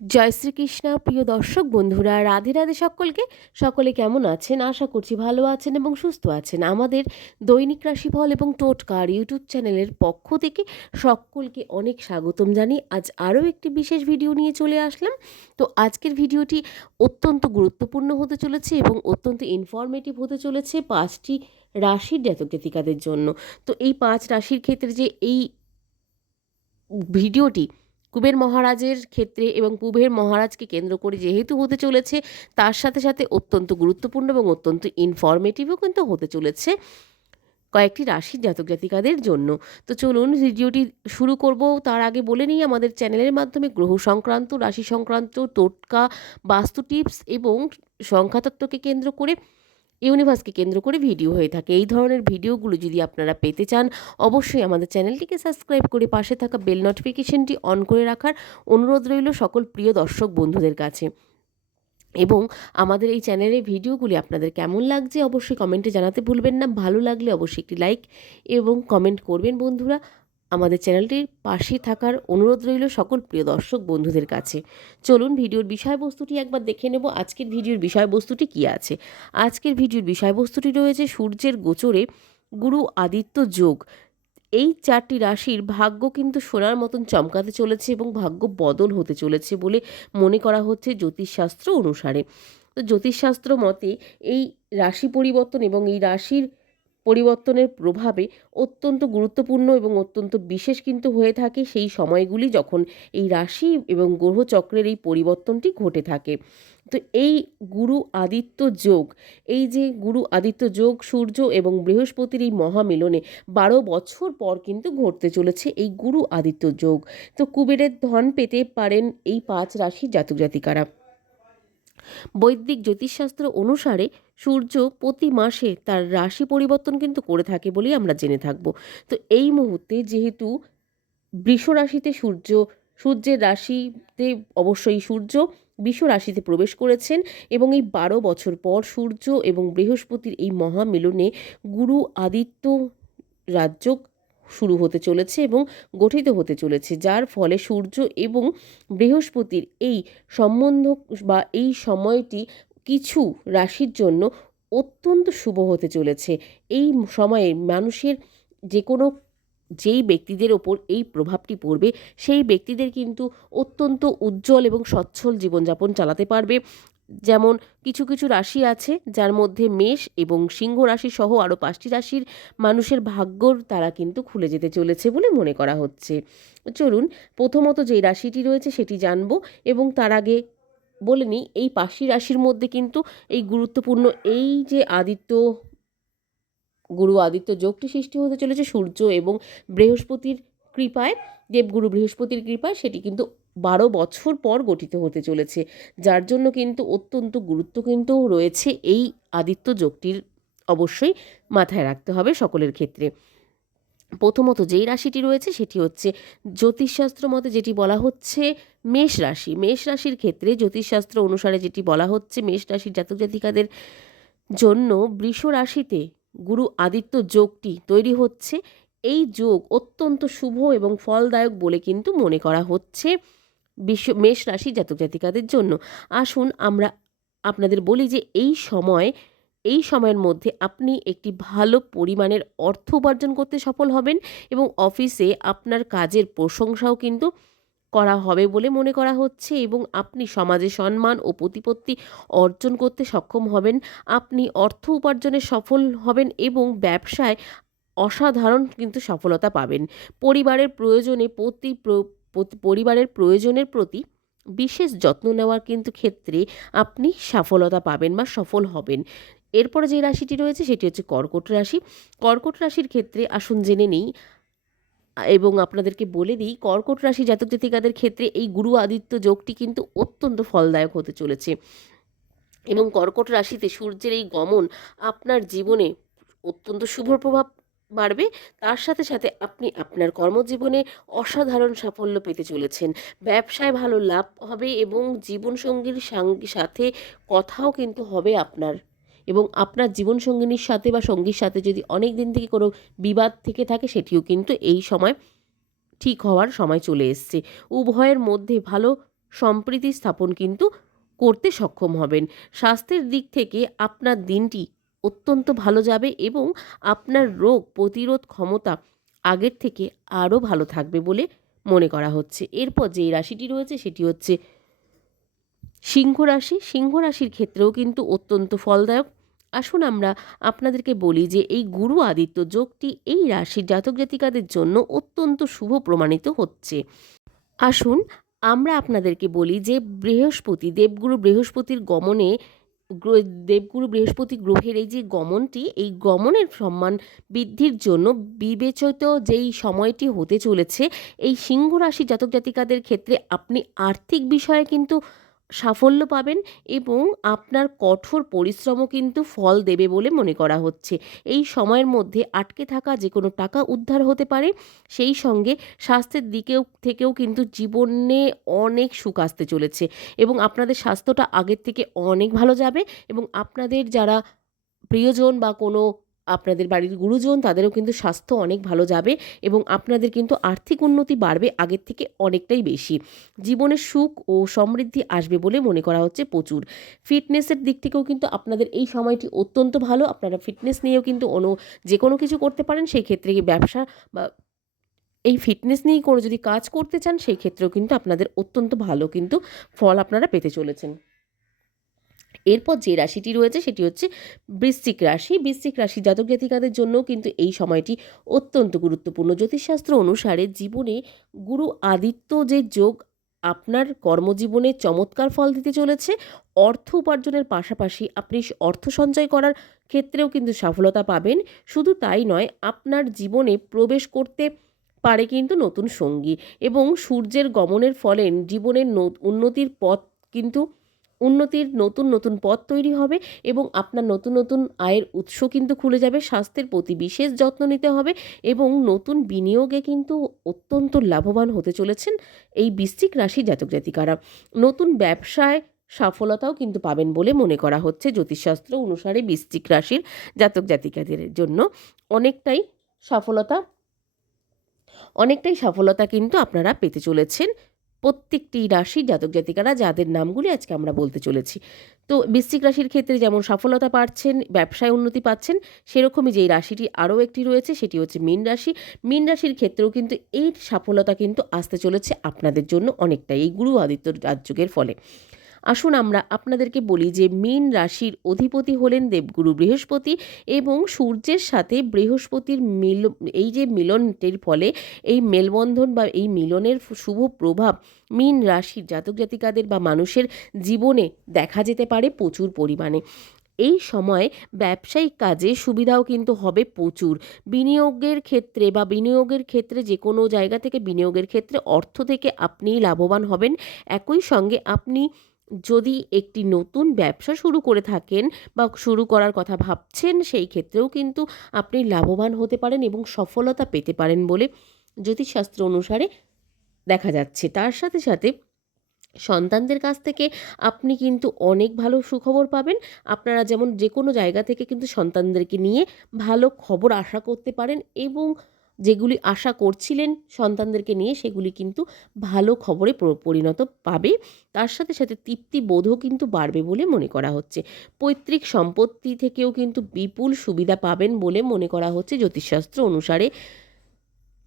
জয় শ্রীকৃষ্ণ, প্রিয় দর্শক বন্ধুরা, রাধে রাধে সকলকে। সকলে কেমন আছেন? আশা করছি ভালো আছেন এবং সুস্থ আছেন। আমাদের দৈনিক রাশিফল এবং টোটকার ইউটিউব চ্যানেলের পক্ষ থেকে সকলকে অনেক স্বাগতম জানি আজ আরও একটি বিশেষ ভিডিও নিয়ে চলে আসলাম। তো আজকের ভিডিওটি অত্যন্ত গুরুত্বপূর্ণ হতে চলেছে এবং অত্যন্ত ইনফরমেটিভ হতে চলেছে পাঁচটি রাশির জাতক জাতিকাদের জন্য। তো এই পাঁচ রাশির ক্ষেত্রে যে এই ভিডিওটি কুবের মহারাজের ক্ষেত্রে এবং কুবের মহারাজকে কেন্দ্র করে যেহেতু হতে চলেছে, তার সাথে সাথে অত্যন্ত গুরুত্বপূর্ণ এবং অত্যন্ত ইনফরমেটিভও কিন্তু হতে চলেছে কয়েকটি রাশির জাতক জাতিকাদের জন্য। তো চলুন ভিডিওটি শুরু করব। তার আগে বলে নিই, আমাদের চ্যানেলের মাধ্যমে গ্রহ সংক্রান্ত, রাশি সংক্রান্ত, টোটকা, বাস্তু টিপস এবং সংখ্যাতত্ত্বকে কেন্দ্র করে ইউনিভার্সকে কেন্দ্র করে ভিডিও হয়ে থাকে। এই ধরনের ভিডিওগুলো যদি আপনারা পেতে চান, অবশ্যই আমাদের চ্যানেলটিকে সাবস্ক্রাইব করে পাশে থাকা বেল নোটিফিকেশনটি অন করে রাখার অনুরোধ রইল সকল প্রিয় দর্শক বন্ধুদের কাছে। এবং আমাদের এই চ্যানেলের ভিডিওগুলি আপনাদের কেমন লাগছে অবশ্যই কমেন্টে জানাতে ভুলবেন না। ভালো লাগলে অবশ্যই একটি লাইক এবং কমেন্ট করবেন বন্ধুরা। আমাদের চ্যানেলটির পাশে থাকার অনুরোধ রইল সকল প্রিয় দর্শক বন্ধুদের কাছে। চলুন ভিডিওর বিষয়বস্তুটি একবার দেখে নেব আজকের ভিডিওর বিষয়বস্তুটি কী আছে। আজকের ভিডিওর বিষয়বস্তুটি রয়েছে সূর্যের গোচরে গুরু আদিত্য যোগ। এই চারটি রাশির ভাগ্য কিন্তু সোনার মতন চমকাতে চলেছে এবং ভাগ্য বদল হতে চলেছে বলে মনে করা হচ্ছে জ্যোতিষশাস্ত্র অনুসারে। তো জ্যোতিষশাস্ত্র মতে এই রাশি পরিবর্তন এবং এই রাশির পরিবর্তনের প্রভাবে অত্যন্ত গুরুত্বপূর্ণ এবং অত্যন্ত বিশেষ কিন্তু হয়ে থাকে সেই সময়গুলি যখন এই রাশি এবং গ্রহচক্রের এই পরিবর্তনটি ঘটে থাকে। তো এই গুরু আদিত্য যোগ, এই যে গুরু আদিত্য যোগ, সূর্য এবং বৃহস্পতির এই মহামিলনে বারো বছর পর কিন্তু ঘটতে চলেছে এই গুরু আদিত্য যোগ। তো কুবেরের ধন পেতে পারেন এই পাঁচ রাশির জাতক জাতিকারা বৈদিক জ্যোতিষশাস্ত্র অনুসারে সূর্য প্রতি মাসে তার রাশি পরিবর্তন কিন্তু করে থাকে বলেই আমরা জেনে থাকব। তো এই মুহূর্তে যেহেতু বৃষ রাশিতে সূর্য, সূর্যের রাশিতে অবশ্যই সূর্য বিশ্ব রাশিতে প্রবেশ করেছেন এবং এই বারো বছর পর সূর্য এবং বৃহস্পতির এই মহামিলনে গুরু আদিত্য রাজ্য শুরু হতে চলেছে এবং গঠিত হতে চলেছে, যার ফলে সূর্য এবং বৃহস্পতির এই সম্বন্ধ বা এই সময়টি কিছু রাশির জন্য অত্যন্ত শুভ হতে চলেছে। এই সময়ে মানুষের যে কোনো যেই ব্যক্তিদের ওপর এই প্রভাবটি পড়বে, সেই ব্যক্তিদের কিন্তু অত্যন্ত উজ্জ্বল এবং সচ্ছল জীবনযাপন চালাতে পারবে। যেমন কিছু কিছু রাশি আছে যার মধ্যে মেষ এবং সিংহ রাশি সহ আরও পাঁচটি রাশির মানুষের ভাগ্যর তারা কিন্তু খুলে যেতে চলেছে বলে মনে করা হচ্ছে। চলুন, প্রথমত যেই রাশিটি রয়েছে সেটি জানব এবং তার আগে বলে নিই, এই পাঁচটি রাশির মধ্যে কিন্তু এই গুরুত্বপূর্ণ এই যে আদিত্য গুরু আদিত্য যোগটি সৃষ্টি হতে চলেছে সূর্য এবং বৃহস্পতির কৃপায়, দেবগুরু বৃহস্পতির কৃপায়, সেটি কিন্তু বারো বছর পর গঠিত হতে চলেছে, যার জন্য কিন্তু অত্যন্ত গুরুত্ব কিন্তু রয়েছে এই আদিত্য যোগটির অবশ্যই মাথায় রাখতে হবে সকলের ক্ষেত্রে। প্রথমত যেই রাশিটি রয়েছে সেটি হচ্ছে জ্যোতিষশাস্ত্র মতে যেটি বলা হচ্ছে মেষ রাশি। মেষ রাশির ক্ষেত্রে জ্যোতিষশাস্ত্র অনুসারে যেটি বলা হচ্ছে মেষ রাশির জাতক জাতিকাদের জন্য বৃষ রাশিতে গুরু আদিত্য যোগটি তৈরি হচ্ছে। এই যোগ অত্যন্ত শুভ এবং ফলদায়ক বলে কিন্তু মনে করা হচ্ছে। বিশ্ব, মেষ রাশি জাতক জাতিকাদের জন্য। আসুন আমরা আপনাদের বলি যে এই সময়, এই সময়ের মধ্যে আপনি একটি ভালো পরিমাণের অর্থ উপার্জন করতে সফল হবেন এবং অফিসে আপনার কাজের প্রশংসাও কিন্তু করা হবে বলে মনে করা হচ্ছে এবং আপনি সমাজে সম্মান ও প্রতিপত্তি অর্জন করতে সক্ষম হবেন। আপনি অর্থ উপার্জনে সফল হবেন এবং ব্যবসায় অসাধারণ কিন্তু সফলতা পাবেন। পরিবারের প্রয়োজনে প্রতি পরিবারের প্রয়োজনের প্রতি বিশেষ যত্ন নেওয়ার কিন্তু ক্ষেত্রে আপনি সফলতা পাবেন বা সফল হবেন। এরপরে যে রাশিটি রয়েছে সেটি হচ্ছে কর্কট রাশি। কর্কট রাশির ক্ষেত্রে আসুন জেনে নেই, এবং আপনাদেরকে বলে দিই, কর্কট রাশি জাতক জাতিকাদের ক্ষেত্রে এই গুরু আদিত্য যোগটি কিন্তু অত্যন্ত ফলদায়ক হতে চলেছে। এবং কর্কট রাশিতে সূর্যের এই গমন আপনার জীবনে অত্যন্ত শুভ প্রভাব বাড়বে, তার সাথে সাথে আপনি আপনার কর্মজীবনে অসাধারণ সাফল্য পেতে চলেছেন। ব্যবসায় ভালো লাভ হবে এবং জীবনসঙ্গীর সাথে কথাও কিন্তু হবে আপনার। এবং আপনার জীবনসঙ্গিনীর সাথে বা সঙ্গীর সাথে যদি অনেক দিন থেকে কোনো বিবাদ থেকে থাকে, সেটিও কিন্তু এই সময় ঠিক হওয়ার সময় চলে এসছে। উভয়ের মধ্যে ভালো সম্প্রীতি স্থাপন কিন্তু করতে সক্ষম হবেন। স্বাস্থ্যের দিক থেকে আপনার দিনটি অত্যন্ত ভালো যাবে এবং আপনার রোগ প্রতিরোধ ক্ষমতা আগের থেকে আরও ভালো থাকবে বলে মনে করা হচ্ছে। এরপর যেই রাশিটি রয়েছে সেটি হচ্ছে সিংহ রাশি। সিংহ রাশির ক্ষেত্রেও কিন্তু অত্যন্ত ফলদায়ক। আসুন আমরা আপনাদেরকে বলি যে এই গুরু আদিত্য যোগটি এই রাশির জাতক জাতিকাদের জন্য অত্যন্ত শুভ প্রমাণিত হচ্ছে। আসুন আমরা আপনাদেরকে বলি যে বৃহস্পতি, দেবগুরু বৃহস্পতির গমনে দেবগুরু বৃহস্পতি গ্রহের এই যে গমনটি, এই গমনের সম্মান বৃদ্ধির জন্য বিবেচিত যেই সময়টি হতে চলেছে, এই সিংহ রাশি জাতক জাতিকাদের ক্ষেত্রে আপনি আর্থিক বিষয়ে কিন্তু সাফল্য পাবেন এবং আপনার কঠোর পরিশ্রমও কিন্তু ফল দেবে বলে মনে করা হচ্ছে। এই সময়ের মধ্যে আটকে থাকা যে কোনো টাকা উদ্ধার হতে পারে, সেই সঙ্গে স্বাস্থ্যের দিকেও থেকেও কিন্তু জীবনে অনেক সুখ আসতে চলেছে এবং আপনাদের স্বাস্থ্যটা আগের থেকে অনেক ভালো যাবে এবং আপনাদের যারা প্রিয়জন বা কোনো আপনাদের বাড়ির গুরুজন, তাদেরও কিন্তু স্বাস্থ্য অনেক ভালো যাবে এবং আপনাদের কিন্তু আর্থিক উন্নতি বাড়বে আগের থেকে অনেকটাই বেশি। জীবনে সুখ ও সমৃদ্ধি আসবে বলে মনে করা হচ্ছে প্রচুর। ফিটনেসের দিক থেকেও কিন্তু আপনাদের এই সময়টি অত্যন্ত ভালো। আপনারা ফিটনেস নিয়েও কিন্তু অনু যে কোনো কিছু করতে পারেন, সেই ক্ষেত্রে কি ব্যবসা বা এই ফিটনেস নিয়েই কোনো যদি কাজ করতে চান, সেই ক্ষেত্রেও কিন্তু আপনাদের অত্যন্ত ভালো কিন্তু ফল আপনারা পেতে চলেছেন। এরপর যে রাশিটি রয়েছে সেটি হচ্ছে বৃশ্চিক রাশি। বৃশ্চিক রাশি জাতক জাতিকাদের জন্যও কিন্তু এই সময়টি অত্যন্ত গুরুত্বপূর্ণ। জ্যোতিষশাস্ত্র অনুসারে জীবনে গুরু আদিত্য যে যোগ আপনার কর্মজীবনে চমৎকার ফল দিতে চলেছে। অর্থ উপার্জনের পাশাপাশি আপনি অর্থ সঞ্চয় করার ক্ষেত্রেও কিন্তু সফলতা পাবেন। শুধু তাই নয়, আপনার জীবনে প্রবেশ করতে পারে কিন্তু নতুন সঙ্গী এবং সূর্যের গমনের ফলে জীবনের উন্নতির পথ কিন্তু উন্নতির নতুন নতুন পথ তৈরি হবে এবং আপনার নতুন নতুন আয়ের উৎস কিন্তু খুলে যাবে, স্বাস্থ্যের প্রতি বিশেষ যত্ন নিতে হবে এবং নতুন বিনিয়োগে কিন্তু অত্যন্ত লাভবান হতে চলেছেন এই বৃশ্চিক রাশি জাতক জাতিকারা। নতুন ব্যবসায় সফলতাও কিন্তু পাবেন বলে মনে করা হচ্ছে জ্যোতিষশাস্ত্র অনুসারে বৃশ্চিক রাশির জাতক জাতিকাদের জন্য। অনেকটাই সফলতা অনেকটাই সফলতা কিন্তু আপনারা পেতে চলেছেন। প্রত্যেকটি রাশির জাতক জাতিকারা যাদের নামগুলি আজকে আমরা বলতে চলেছি। তো বৃশ্চিক রাশির ক্ষেত্রে যেমন সফলতা পাচ্ছেন, ব্যবসায় উন্নতি পাচ্ছেন, সেরকমই যেই রাশিটি আরও একটি রয়েছে সেটি হচ্ছে মীন রাশি। মীন রাশির ক্ষেত্রেও কিন্তু এই সফলতা কিন্তু আসতে চলেছে আপনাদের জন্য অনেকটাই, এই গুরু আদিত্য রাজযোগের ফলে। আসুন আমরা আপনাদেরকে বলি যে মীন রাশির অধিপতি হলেন দেবগুরু বৃহস্পতি এবং সূর্যের সাথে বৃহস্পতির মিল, এই যে মিলনটির ফলে এই মেলবন্ধন বা এই মিলনের শুভ প্রভাব মীন রাশির জাতক জাতিকাদের বা মানুষের জীবনে দেখা যেতে পারে প্রচুর পরিমাণে। এই সময় ব্যবসায়িক কাজে সুবিধাও কিন্তু হবে প্রচুর। বিনিয়োগের ক্ষেত্রে বা বিনিয়োগের ক্ষেত্রে যে কোনো জায়গা থেকে বিনিয়োগের ক্ষেত্রে অর্থ থেকে আপনি লাভবান হবেন। একই সঙ্গে আপনি যদি একটি নতুন ব্যবসা শুরু করে থাকেন বা শুরু করার কথা ভাবছেন, সেই ক্ষেত্রেও কিন্তু আপনি লাভবান হতে পারেন এবং সফলতা পেতে পারেন বলে জ্যোতিষশাস্ত্র অনুসারে দেখা যাচ্ছে। তার সাথে সাথে সন্তানদের কাছ থেকে আপনি কিন্তু অনেক ভালো সুখবর পাবেন। আপনারা যেমন যে কোনো জায়গা থেকে কিন্তু সন্তানদেরকে নিয়ে ভালো খবর আশা করতে পারেন এবং যেগুলি আশা করছিলেন সন্তানদেরকে নিয়ে, সেগুলি কিন্তু ভালো খবরে পরিণত পাবে। তার সাথে সাথে তৃপ্তি বোধও কিন্তু বাড়বে বলে মনে করা হচ্ছে। পৈতৃক সম্পত্তি থেকেও কিন্তু বিপুল সুবিধা পাবেন বলে মনে করা হচ্ছে জ্যোতিষশাস্ত্র অনুসারে।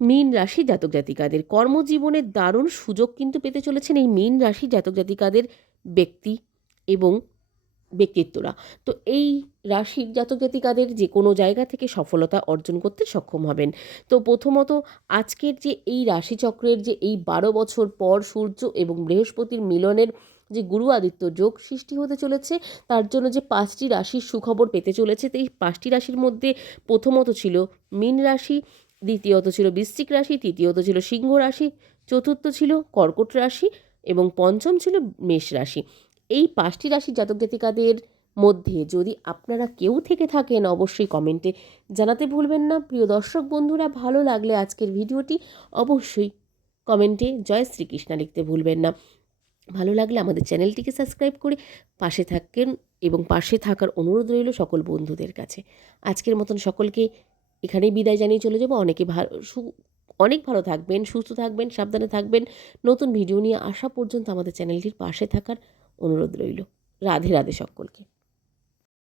মীন রাশি জাতক জাতিকাদের কর্মজীবনে দারুণ সুযোগ কিন্তু পেতে চলেছেন এই মীন রাশি জাতক জাতিকাদের ব্যক্তি এবং ব্যক্তিত্বরা। তো এই রাশির জাতক জাতিকাদের যে কোনো জায়গা থেকে সফলতা অর্জন করতে সক্ষম হবেন। তো প্রথমত আজকের যে এই রাশিচক্রের যে এই বারো বছর পর সূর্য এবং বৃহস্পতির মিলনের যে গুরু আদিত্য যোগ সৃষ্টি হতে চলেছে, তার জন্য যে পাঁচটি রাশির সুখবর পেতে চলেছে, তো এই পাঁচটি রাশির মধ্যে প্রথমত ছিল মীন রাশি, দ্বিতীয়ত ছিল বৃশ্চিক রাশি, তৃতীয়ত ছিল সিংহ রাশি, চতুর্থ ছিল কর্কট রাশি এবং পঞ্চম ছিল মেষ রাশি। এই পাঁচটি রাশি জাতক জাতিকাদের মধ্যে যদি আপনারা কেউ থেকে থাকেন, অবশ্যই কমেন্টে জানাতে ভুলবেন না। প্রিয় দর্শক বন্ধুরা, ভালো লাগলে আজকের ভিডিওটি অবশ্যই কমেন্টে জয় শ্রীকৃষ্ণা লিখতে ভুলবেন না। ভালো লাগলে আমাদের চ্যানেলটিকে সাবস্ক্রাইব করে পাশে থাকেন এবং পাশে থাকার অনুরোধ রইল সকল বন্ধুদের কাছে। আজকের মতন সকলকে এখানেই বিদায় জানিয়ে চলে যাব। অনেকে ভালো অনেক ভালো থাকবেন, সুস্থ থাকবেন, সাবধানে থাকবেন। নতুন ভিডিও নিয়ে আসা পর্যন্ত আমাদের চ্যানেলটির পাশে থাকার অনুরোধ রইল। রাধে রাধে সকলকে।